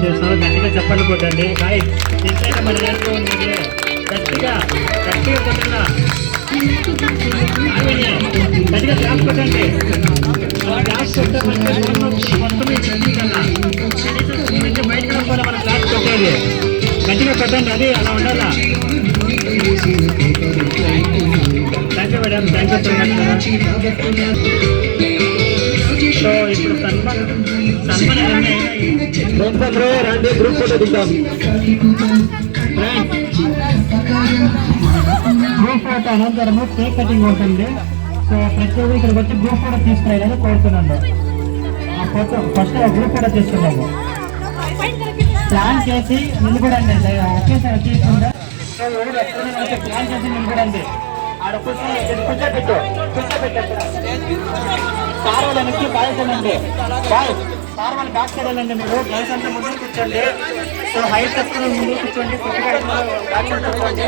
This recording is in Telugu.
చేస్తున్నారో గట్టిగా చెప్పండి కొట్టండి గాయస్. ఎంతైనా మన నేర్చుకో ఉంది గట్టిగా గట్టిగా కొట్టండి, గట్టిగా గ్యాప్ కొట్టండి. గ్యాప్ కొట్టామంటే మొత్తం బయటకు కూడా మన క్లాస్ కొట్టేది గట్టిగా కొట్టండి, అది అలా ఉండాలా. Thank you madam, thank you so much madam. So ఇప్పుడు రండి గ్రూప్ ఫోటో దిద్దాం. గ్రూప్ ఫోటో అనంతరము కేక్ కటింగ్ ఉంటుంది. సో ప్రతి ఒక్కరు ఇక్కడికి వచ్చి గ్రూప్ ఫోటో తీసుకురావాలని కోరుతున్నాను. ఆ ఫోటో ఫస్ట్ గ్రూప్ ఫోటో తీసుకున్నాము. ప్లాన్ చేసి నిలబడండి, ఒకేసారి తీసుకుందా ప్లాన్ చేసి నిలబడండి. ఆడ కూర్చోబెట్టు సార్ వాళ్ళ నుంచి బాయ్సండి, బాయ్ సార్ వాళ్ళు బ్యాక్ సైడ్ వెళ్ళండి. మీరు గ్యాస్ అంతా ముందు కూర్చోండి. సో హైట్ తక్కువ ముందు కూర్చోండి, బ్యాక్ సైడ్ కూర్చోండి.